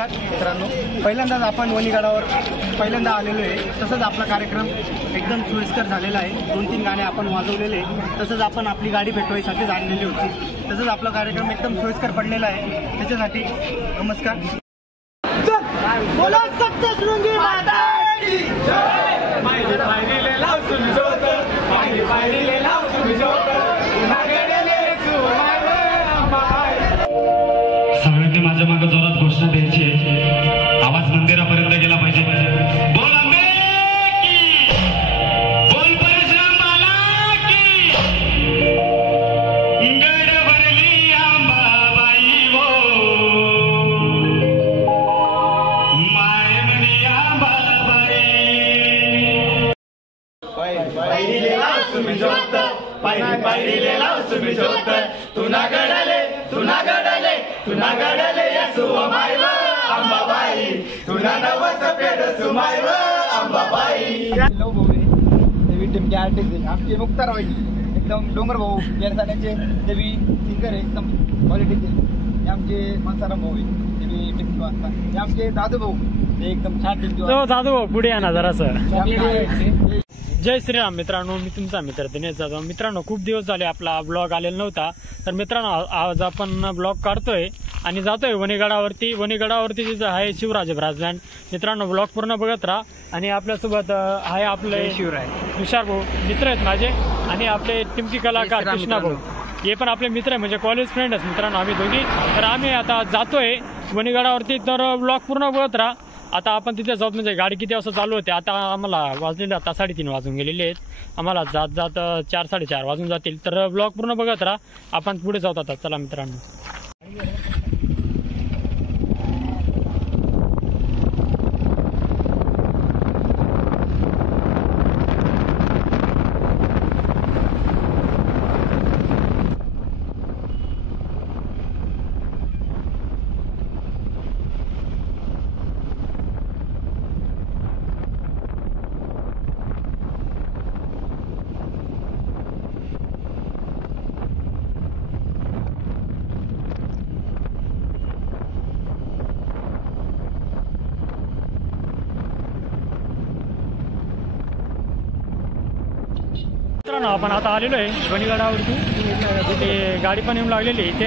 मित्रांनो, पहिल्यांदाच आपण वणीगडावर पहिल्यांदा आलेलो आहे. तसंच आपला कार्यक्रम एकदम सोयीस्कर झालेला आहे. 2-3 गाणे आपण वाजवलेले. तसंच आपण आपली गाडी भेटवायसाठी आणलेली होती. तसंच आपला कार्यक्रम एकदम सोयीस्कर पडलेला आहे. त्याच्यासाठी नमस्कार. बोला सप्तशृंगी माता की जय. पायरी पायरीले लाव सुमिजोत, पायरी पायरीले लाव सुमिजोत, नागडेले सुमाय अंबाबाई. सगळ्यांनी माझ्या मागे जोरात घोषणा द्यायची आहे. आवाज मंदिरापर्यंत गेला पाहिजे. बोल अंबे की, बोल परशुरामाला की. गडवरली अंबाबाई वो, माय म्हणी अंबाबाई. पायरीले लाव सुमिजोत, पायरी पायरीले लाव सुमिजोत, तुना गडले तुना गडले तुना गडले यसुवा माय व अंबाबाई, तुना नवस पेड सुमाय व अंबाबाई. लव भाऊ देवी टीमचे आर्टिस्ट आहे आमचे मुक्तार भाई, एकदम डोंगर भाऊ जरसाण्याचे देवी सिंगर आहे, एकदम क्वालिटीचे. हे आमचे मनसाराम भाऊ आहे देवी टीम वाजता. हे आमचे दादू भाऊ, ते एकदम छान टीम. दादू भाऊ पुढे या ना जरासं. जय श्रीराम मित्रांनो, मी तुमचा मित्र दिनेश जाधव. मित्रांनो, खूप दिवस झाले आपला ब्लॉग आलेला नव्हता. तर मित्रांनो, आज आपण ब्लॉग काढतोय आणि जातोय वणीगडावरती. वणीगडावरती जिथं आहे शिवराज ब्रास बँड. मित्रांनो, ब्लॉग पूर्ण बघत राहा. आणि आपल्यासोबत आहे आपले शिवराय तुषार भाऊ, मित्र आहेत माझे, आणि आपले टिमकी कलाकार कृष्णा भाऊ, हे पण आपले मित्र आहे, म्हणजे कॉलेज फ्रेंड आहेत मित्रांनो आम्ही दोघी. तर आम्ही आता जातोय वणीगडावरती. तर ब्लॉग पूर्ण बघत राहा. आता आपण तिथे जाऊ, म्हणजे गाडी किती वाजता चालू होते. आता आम्हाला वाजलेले आता 3:30 वाजून गेलेले आहेत. आम्हाला जात जात 4-4:30 वाजून जातील. तर ब्लॉग पूर्ण बघत राहा. आपण पुढे जाऊ आता. चला मित्रांनो. मित्रांनो, आपण आता आलेलो आहे वणीगडावरती. तिथे गाडी पण येऊन लागलेली आहे इथे.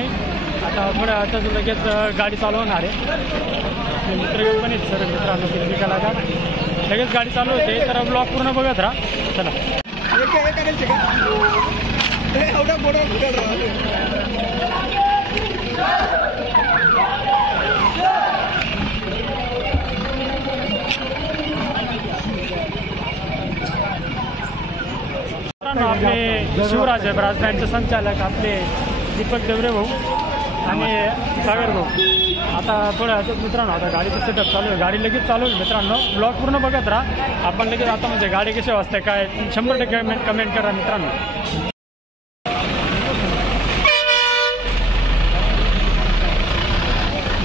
आता थोड्या आता लगेच गाडी चालू होणार आहे. मित्र पण आहेत सर मित्रांनो, किती कलाकार. लगेच गाडी चालू होते. तर ब्लॉग पूर्ण बघत राहा. चला. आपले शिवराज ब्रास बँडचे संचालक आपले दीपक देवरे भाऊ आणि सागर भाऊ. आता थोड्या मित्रांनो, आता गाडीचं सेटअप चालू आहे. गाडी लगेच चालू आहे मित्रांनो. ब्लॉग पूर्ण बघत राहा. आपण लगेच आता म्हणजे गाडी कशी वाजते काय 100% कमेंट करा मित्रांनो.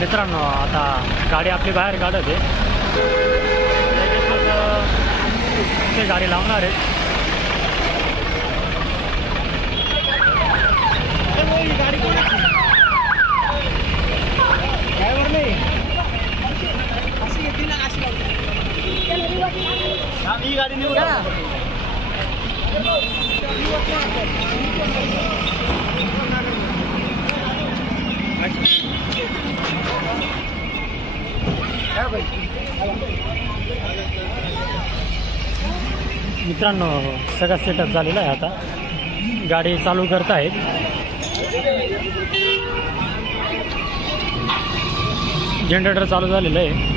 मित्रांनो, आता गाडी आपली बाहेर काढत आहे. लगेच ते गाडी लावणार आहे. गाडी कोणाची ड्रायव्हर नाही अशी येते ना, अशी ही गाडी निवड. मित्रांनो, सगळा सेटअप झालेला आहे. आता गाडी चालू करतायत. जनरेटर चालू झालेलं आहे.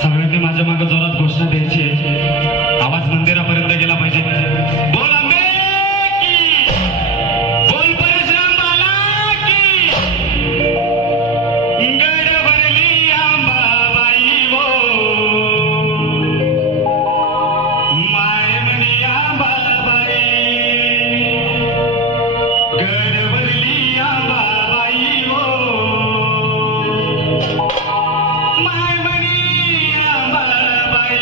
सगळ्यांनी माझ्या मागे जोरात घोषणा द्यायची आहे. आवाज मंदिरापर्यंत गेला पाहिजे. बोल अंबे की, बोल परशुराम बाला की. गडवरली आंबाबाई वो, मायमणी आंबाबाई. गडवरली आंबाबाई वो, मायमणी आंबाबाई.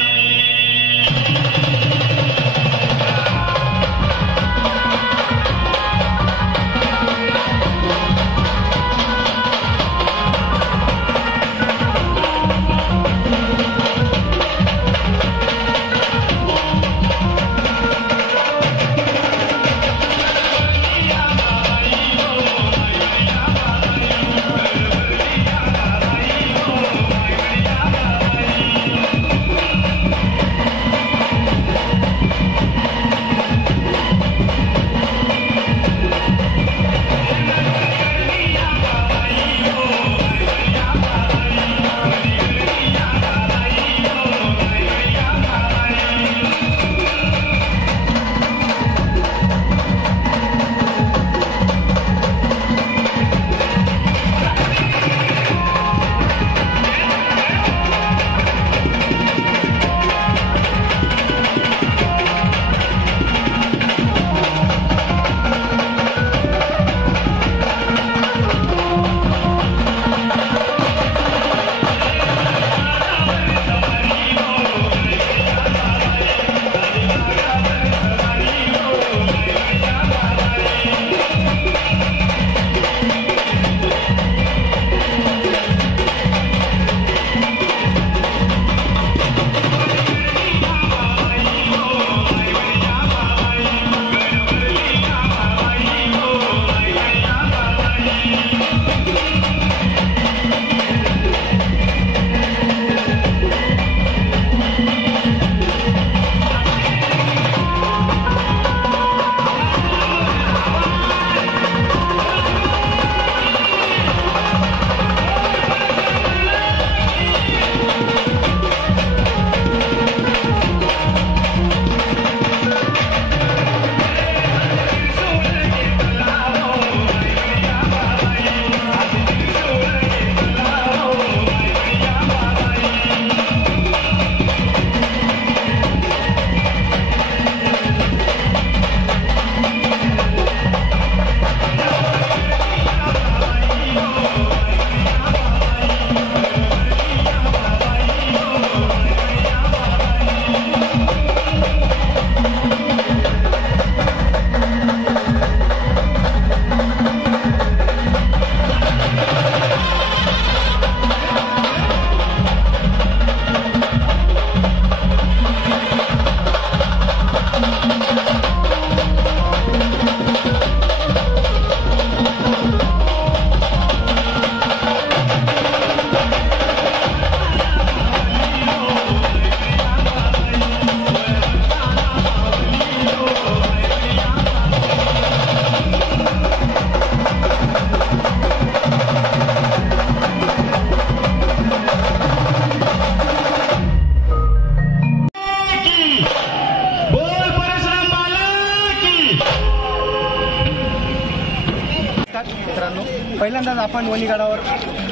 पहिल्यांदाच आपण वणीगडावर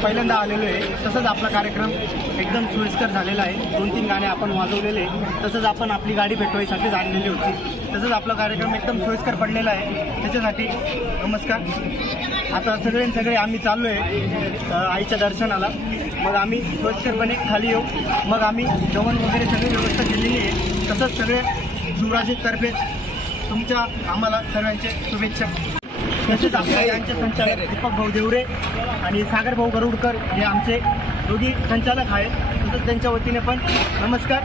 पहिल्यांदा आलेलो आहे. तसंच आपला कार्यक्रम एकदम सोयीस्कर झालेला आहे. 2-3 गाणे आपण वाजवलेले, तसंच आपण आपली गाडी भेटवायसाठीच आणलेली होती. तसंच आपला कार्यक्रम एकदम सोयीस्कर पडलेला आहे. त्याच्यासाठी नमस्कार. आता सगळे आम्ही चाललो आहे आईच्या दर्शनाला. मग आम्ही सोयीस्करपणे खाली येऊ. मग आम्ही जेवण वगैरे सगळी व्यवस्था केलेली आहे. तसंच सगळे शिवराजीतर्फे तुमच्या आम्हाला सर्वांचे शुभेच्छा. तसेच आपल्या यांचे संचालक दीपक भाऊ देवरे आणि सागर भाऊ गरुडकर हे आमचे दोघी संचालक आहेत. तसंच त्यांच्या वतीने पण नमस्कार.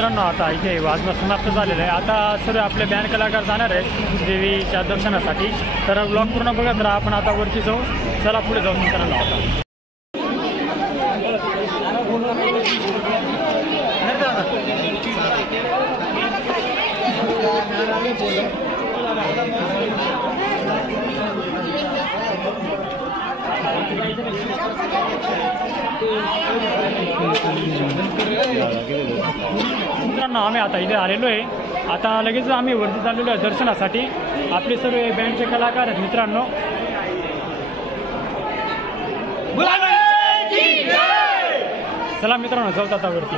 मित्रांनो आता इथे वाजणं समाप्त झालेलं आहे. आता सर्व आपले बँड कलाकार जाणार आहेत देवीच्या दर्शनासाठी. तर ब्लॉग पूर्ण बघत राहा. आपण आता वरती जाऊ. चला पुढे जाऊ मित्रांनो. आता मित्रांनो आम्ही आता इथे आलेलो आहे. आता लगेच आम्ही वरती चाललेलो आहे दर्शनासाठी. आपले सर्व बँडचे कलाकार आहेत मित्रांनो. चला मित्रांनो जाऊ आता वरती.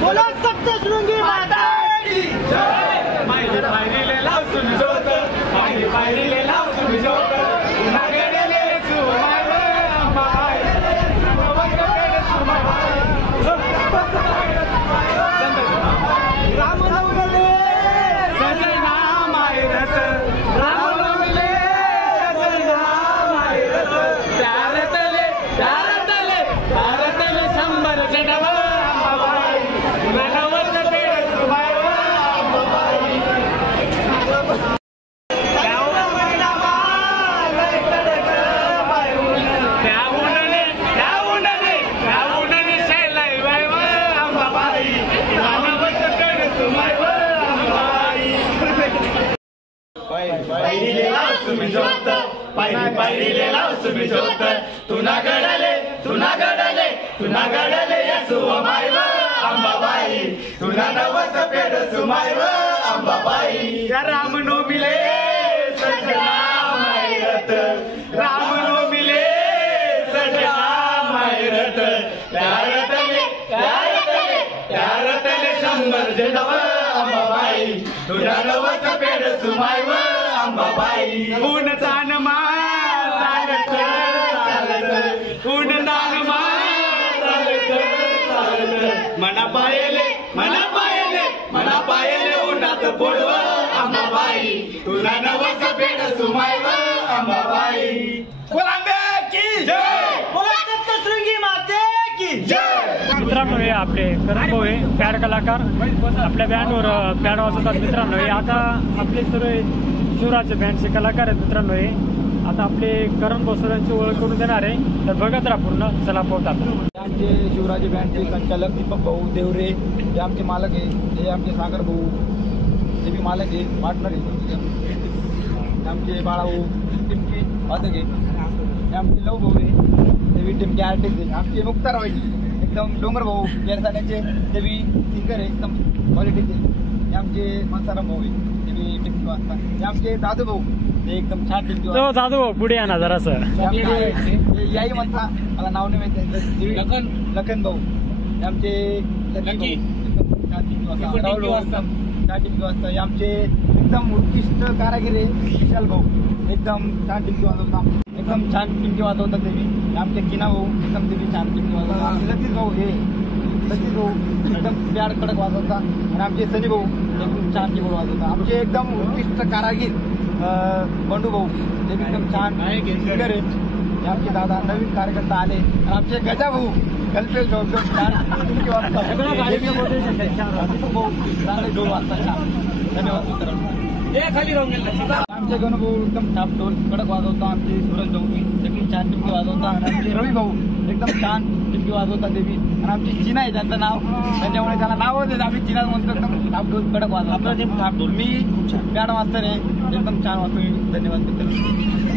बोला सप्तशृंगी माता की जय. पायरीले लाव सुनी जोत, पायरीले लाव सुनी जोत, नागेले सुमाय अंबाबाई, वगैरे सुमाय राम नवले सजना मायरत, राम नवले सजना मायरत, त्यारतले त्यारतले त्यारतले शंभर जडव अंबाबाई, नवस पेड सुमाय अंबाबाई. पायरीले लाव सुमी जोत, पायरीले लाव सुमी जोत, तुना गडले तुना गडले तुना गडले यसुवा मायव अंबाबाई, तुना नवस पेड सुमायव अंबाबाई. राम नोमिले सजना मायरत, राम नोमिले सजना मायरत, त्यारतले त्यारतले त्यारतले शंभर जडव अंबाबाई, तुना नवस पेड सुमायव अंबाबाई. ऊन दान मा चालत चालत, ऊन दान मा चालत चालत, मना पायले मना पायले मना पायले उन्हात पोडव अंबाबाई, तुला नवस पेड सुमायव अंबाबाई. बोलांबे की जय, बोला सप्तशृंगी माते की जय. मित्रांनो हे आपले करण भाऊ आहे बँड कलाकार. आपल्या बँडवर बँड वाजवतात मित्रांनो. हे आता आपले सर्व शिवराजचे बँडचे कलाकार आहेत मित्रांनो. हे आता आपले करण भाऊ सर्वांची ओळख करून देणार आहे. तर बघत राहा पूर्ण. चला पोहतात. आमचे शिवराजी बँडचे संचालक दीपक भाऊ देवरे हे आमचे मालक आहे. हे आमचे सागर भाऊ हे बी मालक आहे, पार्टनर आहे. आमचे बाळाभाऊ टिमके वादक आहे. हे आमचे लव भाऊ आहे, ते बी टिमके आर्टिस्ट आहे. आमचे मुक्तार भाई एकदम डोंगर भाऊ केरसाण्याचे, ते बी सिंगर आहे, एकदम क्वालिटीचे. हे आमचे मनसाराम भाऊ आहे, ते बी टिमकी वाजता. हे आमचे दादू भाऊ ते एकदम छान टिमकी वाजता. दादू भाऊ पुढे या ना जरासं. याही म्हणता मला नाव नाही माहिती. लखन भाऊ हे आमचे छान टिमकी वाजता. हे आमचे एकदम उत्कृष्ट कारागीर आहे विशाल भाऊ, एकदम छान टिमकी वाजवतात. एकदम छान टिमकी वाजवतात ते बी. आमचे किना भाऊ एकदम ते बी छान टिमकी वाजवतात. आमचे लतीश भाऊ हे लतीश भाऊ एकदम बॅड कडक वाजवतात. आणि आमचे सनी भाऊ एकदम छान कीबोर्ड वाजवतात. आमचे एकदम उत्कृष्ट कारागीर बंडू भाऊ ते बी एकदम छान सिंगर आहे. हे आमचे दादा नवीन कार्यकर्ता आले. आणि आमचे गजा भाऊ कल्पेश भाऊ एकदम छान टिमकी वाजतात. ढोल वाजतात छान. धन्यवाद मित्रांनो. आमचे गणभाऊ एकदम छाप ढोल कडक वाजवता. आमचे सुरज भाऊ एकदम छान टिमकी वाजवता. आणि आमचे रवी भाऊ एकदम छान टिमकी वाजवतात ते बी. आणि आमची चिना आहे त्यांचं नाव, त्याच्यामुळे त्याला नावच आहे. आम्ही चिना म्हणतो एकदम छाप ढोल कडक वाजवतो. मी बॅड मास्तर आहे, एकदम छान वाजतो. धन्यवाद मित्रांनो.